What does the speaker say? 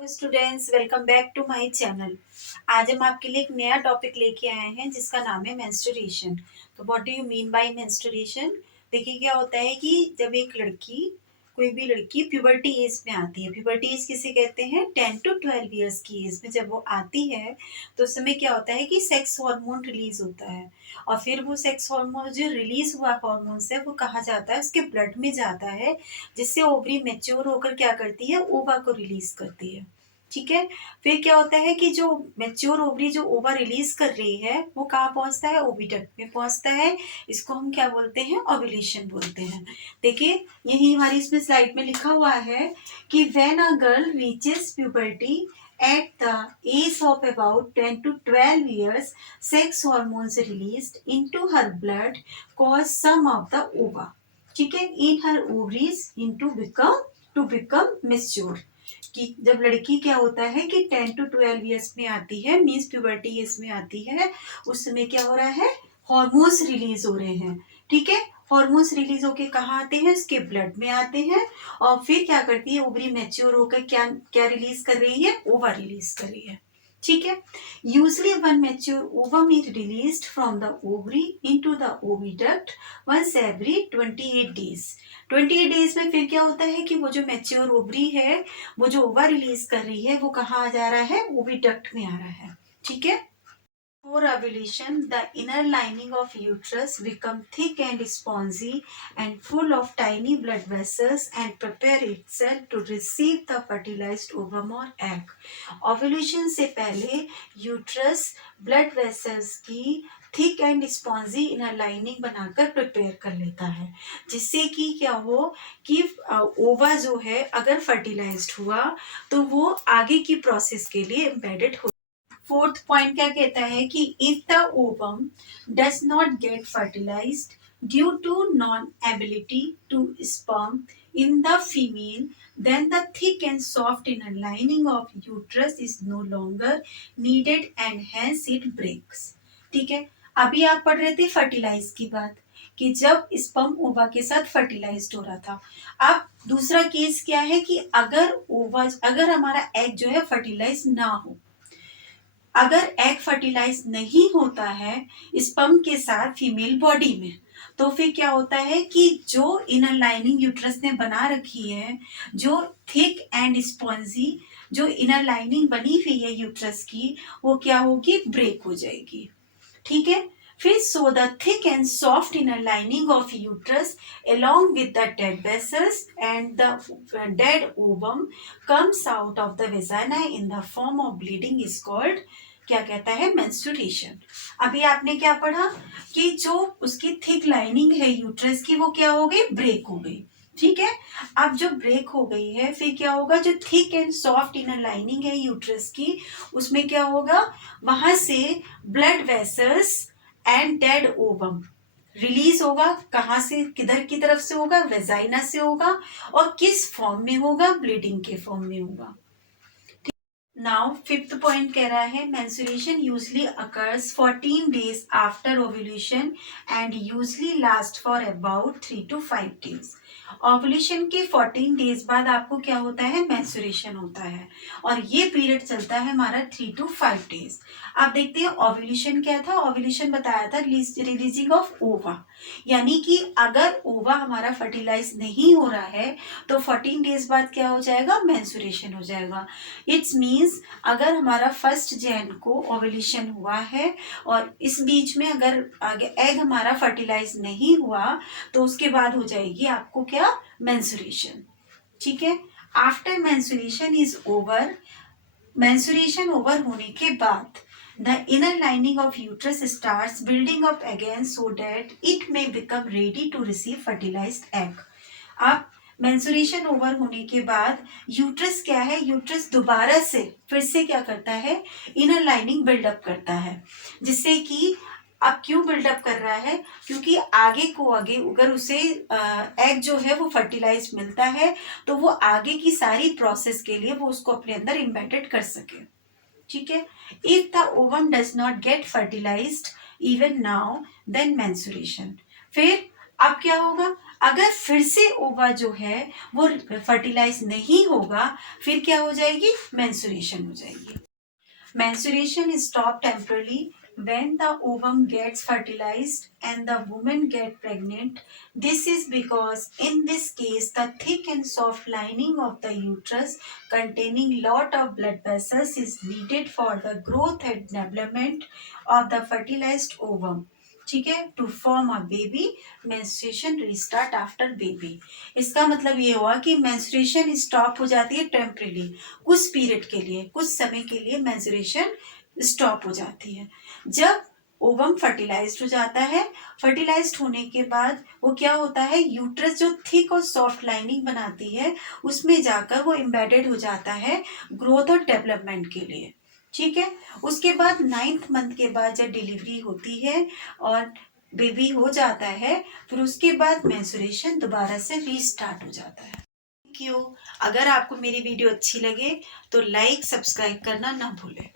Students, welcome back to my channel. आज हम आपके लिए एक नया टॉपिक लेके आए हैं जिसका नाम है मेंस्ट्रुएशन। तो what do you mean by menstruation? देखिए, क्या होता है कि जब एक लड़की, कोई भी लड़की प्यूबर्टी एज में आती है। प्यूबर्टी एज किसे कहते हैं? 10 to 12 ईयर्स की एज में जब वो आती है तो उस समय क्या होता है कि सेक्स हार्मोन रिलीज होता है। और फिर वो सेक्स हार्मोन, जो रिलीज हुआ हार्मोन्स है, वो कहा जाता है, उसके ब्लड में जाता है, जिससे ओवरी मेच्योर होकर क्या करती है? ओवा को रिलीज करती है। ठीक है। फिर क्या होता है कि जो मेच्योर ओवरी जो ओवा रिलीज कर रही है वो कहाँ पहुंचता है? ओविडक्ट में पहुंचता है। इसको हम क्या बोलते हैं? ओव्यूलेशन बोलते हैं। देखिए, यही हमारी इसमें स्लाइड में लिखा हुआ है कि when a girl reaches puberty at the age of about 10 to 12 years, sex hormones released into her blood cause some of the ova, ठीक है, in her ovaries to become mature। कि जब लड़की क्या होता है कि 10 to 12 ईयर्स में आती है, मीन्स प्यूबर्टी एज में आती है, उस समय क्या हो रहा है? हॉर्मोन्स रिलीज हो रहे हैं। ठीक है। हॉर्मोन्स रिलीज होके कहाँ आते हैं? उसके ब्लड में आते हैं। और फिर क्या करती है? ओवरी मैच्योर होकर क्या क्या रिलीज कर रही है? ओवा रिलीज कर रही है। ठीक है। Usually one mature ovum is released from the ovary into the oviduct once every 28 days. 28 days में फिर क्या होता है कि वो जो मैच्योर ओवरी है, वो जो ओवा रिलीज कर रही है, वो कहाँ जा रहा है? ओविडक्ट में आ रहा है। ठीक है। For ovulation, the inner lining of uterus become thick and spongy and full of tiny blood vessels and prepare itself to receive the fertilized ovum or egg. Ovulation से पहले यूट्रस ब्लड वेसल्स की thick and spongy inner lining बनाकर prepare कर लेता है, जिससे कि क्या हो कि ओवा जो है अगर फर्टिलाइज्ड हुआ तो वो आगे की प्रोसेस के लिए एम्बेडेड हो। फोर्थ पॉइंट क्या कहता है कि if the ovum does not get fertilized due to non ability to sperm in the female, then the thick and soft inner lining of uterus is no longer needed and hence it breaks। ठीक है। अभी आप पढ़ रहे थे fertilise की बात, कि जब स्पर्म ओवा के साथ फर्टिलाइज्ड हो रहा था। अब दूसरा केस क्या है कि अगर हमारा एग जो है फर्टिलाइज ना हो, अगर एग फर्टिलाइज नहीं होता है स्पर्म के साथ फीमेल बॉडी में, तो फिर क्या होता है कि जो इनर लाइनिंग यूट्रस ने बना रखी है, जो थिक एंड स्पॉन्जी जो इनर लाइनिंग बनी हुई है यूट्रस की, वो क्या होगी? ब्रेक हो जाएगी। ठीक है। फिर so the thick and soft inner lining of uterus along with the dead vessels and the dead ovum comes out of the vagina in the form of bleeding is called, क्या कहता है? Menstruation. अभी आपने क्या पढ़ा कि जो उसकी थिक लाइनिंग है यूट्रस की, वो क्या हो गई? ब्रेक हो गई। ठीक है। अब जो ब्रेक हो गई है, फिर क्या होगा? जो thick and soft inner lining है यूट्रस की, उसमें क्या होगा? वहां से blood vessels and dead ovum release होगा। कहाँ से? किधर की तरफ से होगा? वेजाइना से होगा। और किस फॉर्म में होगा? ब्लीडिंग के फॉर्म में होगा। नाउ फिफ्थ पॉइंट कह रहा है menstruation usually occurs 14 days after ovulation and usually last for about 3 to 5 days. Ovulation के 14 डेज बाद आपको क्या होता है? मेंस्ट्रुएशन होता है, और ये पीरियड चलता है हमारा 3 to 5 डेज। अब देखते हैं ओव्यूलेशन क्या था। ओव्यूलेशन बताया था रिलीजिंग ऑफ ओवा, यानी कि अगर ओवा हमारा फर्टिलाइज नहीं हो रहा है तो 14 डेज बाद क्या हो जाएगा? मेंस्ट्रुएशन हो जाएगा। इट्स मीन्स अगर हमारा फर्स्ट जैन को ओव्यूलेशन हुआ है और इस बीच में अगर आगे एग हमारा फर्टिलाइज नहीं हुआ, तो उसके बाद हो जाएगी आपको क्या? मेंस्ट्रुएशन। ठीक है। After menstruation is over, menstruation over होने के बाद the inner lining of uterus starts building up again so that it may become ready to receive fertilized egg। अब मेंस्ट्रुएशन ओवर होने के बाद यूट्रस क्या है? यूट्रस दोबारा से फिर से क्या करता है? इनर लाइनिंग बिल्डअप करता है, जिससे कि अब क्यों बिल्डअप कर रहा है? क्योंकि आगे को आगे अगर उसे एग जो है वो फर्टिलाइज मिलता है, तो वो आगे की सारी प्रोसेस के लिए वो उसको अपने अंदर इम्बेडेड कर सके। ठीक है। If the ovum does not get fertilized even now, then menstruation. फिर अब क्या होगा? अगर फिर से ओवा जो है वो फर्टिलाइज नहीं होगा, फिर क्या हो जाएगी, मेंस्ट्रुएशन हो जाएगी। Menstruation is stopped temporarily when the ovum gets fertilized and the woman get pregnant. This is because in this case the thick and soft lining of the uterus containing lot of blood vessels is needed for the growth and development of the fertilized ovum. ठीक है, to form a baby, menstruation restart after baby. इसका मतलब ये हुआ कि menstruation stop हो जाती है टेम्परेली, कुछ पीरियड के लिए, कुछ समय के लिए मेंस्ट्रुएशन स्टॉप हो जाती है। जब ओवम फर्टिलाइज्ड हो जाता है, फर्टिलाइज्ड होने के बाद वो क्या होता है, यूट्रस जो थिक और सॉफ्ट लाइनिंग बनाती है उसमें जाकर वो एम्बेडेड हो जाता है ग्रोथ और डेवलपमेंट के लिए। ठीक है, उसके बाद 9th मंथ के बाद जब डिलीवरी होती है और बेबी हो जाता है, फिर उसके बाद मेंस्ट्रुएशन दोबारा से रीस्टार्ट हो जाता है। Thank you. अगर आपको मेरी वीडियो अच्छी लगे तो लाइक सब्सक्राइब करना ना भूलें।